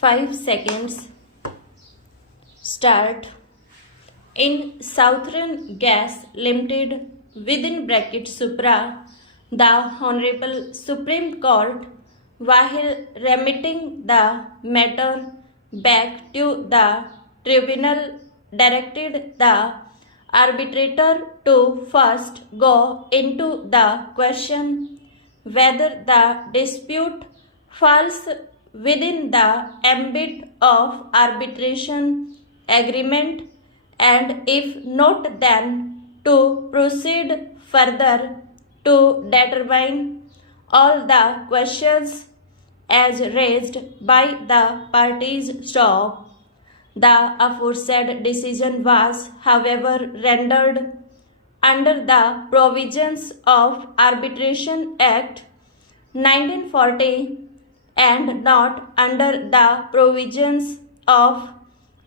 5 seconds. Start. In Southern Gas Limited within bracket Supra, the Honorable Supreme Court, while remitting the matter back to the tribunal, directed the arbitrator to first go into the question whether the dispute falls within the ambit of arbitration agreement, and if not, then to proceed further to determine all the questions as raised by the parties. Stop. The aforesaid decision was, however, rendered under the provisions of Arbitration Act 1940 and not under the provisions of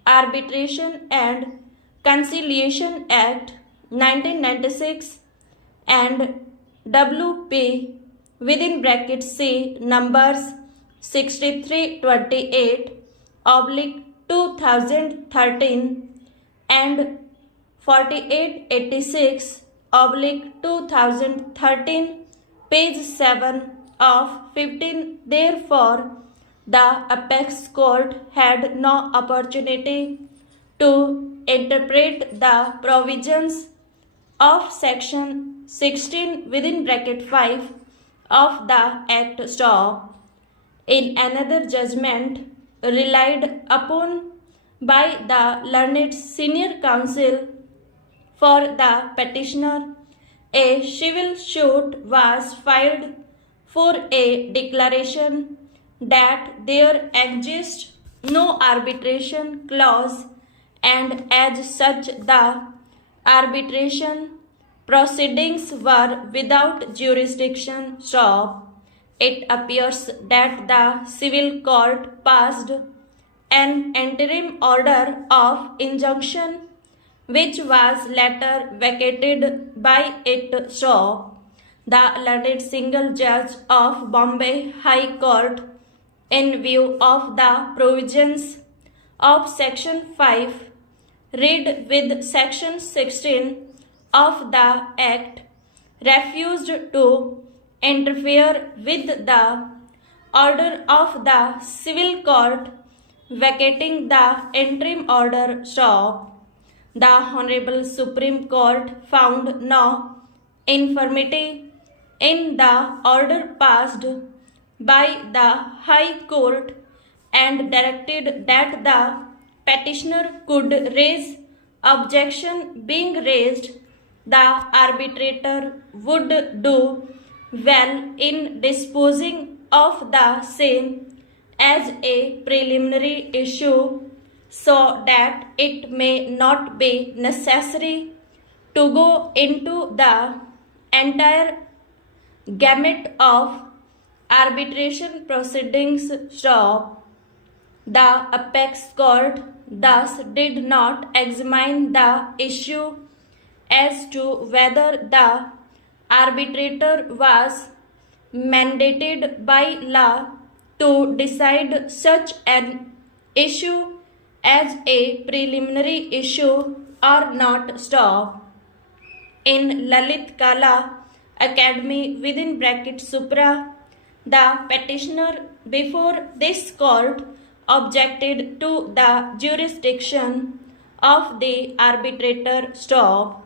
Arbitration and Conciliation Act 1996 and WP within bracket C numbers 6328/2013 and 4886/2013, page 7 of 15. Therefore, the apex court had no opportunity to interpret the provisions of section 16 within bracket 5 of the Act. Stop. In another judgment relied upon by the learned senior counsel for the petitioner, a civil suit was filed for a declaration that there exists no arbitration clause, and as such the arbitration proceedings were without jurisdiction. Stop. It appears that the civil court passed an interim order of injunction which was later vacated by it. Stop. The learned single judge of Bombay High Court, in view of the provisions of section 5 read with section 16 of the Act, refused to interfere with the order of the civil court vacating the interim order. Stop. The Honorable Supreme Court found no infirmity in the order passed by the High Court and directed that the petitioner could raise objection. Being raised, the arbitrator would do well in disposing of the same as a preliminary issue, so that it may not be necessary to go into the entire gamut of arbitration proceedings. Stop. The apex court thus did not examine the issue as to whether the arbitrator was mandated by law to decide such an issue as a preliminary issue or not. Stop. In Lalit Kala Academy within bracket Supra, the petitioner before this court objected to the jurisdiction of the arbitrator. Stop.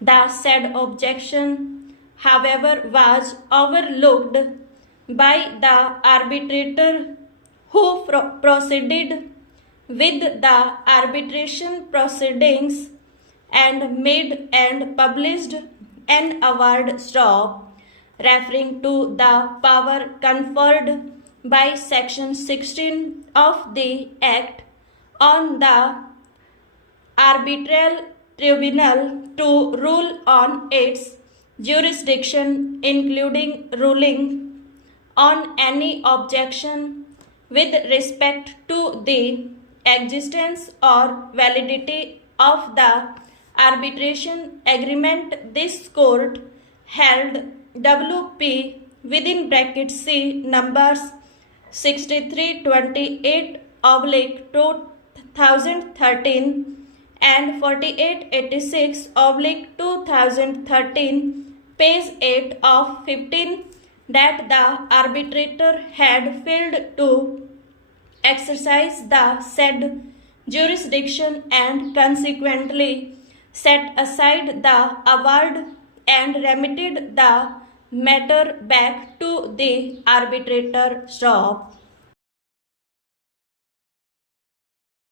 The said objection, however, was overlooked by the arbitrator, who proceeded with the arbitration proceedings and made and published an award. Stop. Referring to the power conferred by section 16 of the Act on the arbitral tribunal to rule on its jurisdiction, including ruling on any objection with respect to the existence or validity of the arbitration agreement. This court held WP within bracket C numbers 6328/2013 and 4886/2013, page 8 of 15, that the arbitrator had failed to exercise the said jurisdiction and consequently set aside the award and remitted the matter back to the arbitrator. Stop.